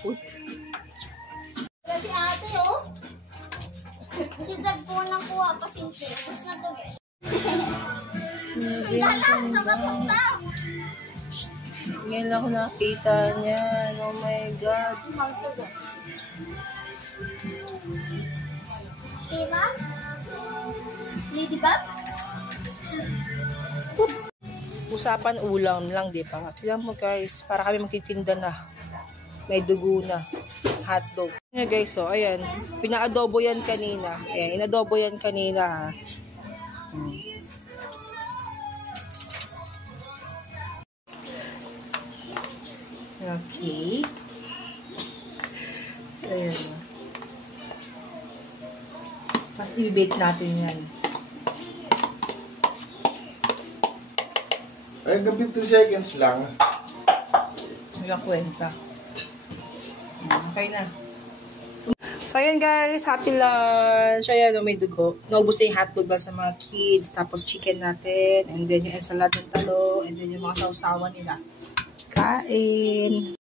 food. Kasi ate, oh. Si Zag po nakuha pa simple. Tapos na to, guys. Dalas, nakapunta. Ngayon ako nakita niyan. Oh my God. How's the boss? Diba? Ladybug? Usapan ulam lang, di ba? Tignan mo guys, para kami magtitinda na. May dugo na. Hotdog. Nga guys, so ayan. Pinaadobo yan kanina. Ayan, inadobo yan kanina. Okay. So ayan. Tapos i-bake natin yan. Ay, 50 seconds lang. Walang kwenta. Okay na. So, ayan guys. Happy lunch. Ayan, may dugo. Naubos na yung hotdog lang sa mga kids. Tapos chicken natin. And then yung ensalada ng talong. And then yung mga sausawan nila. Kain.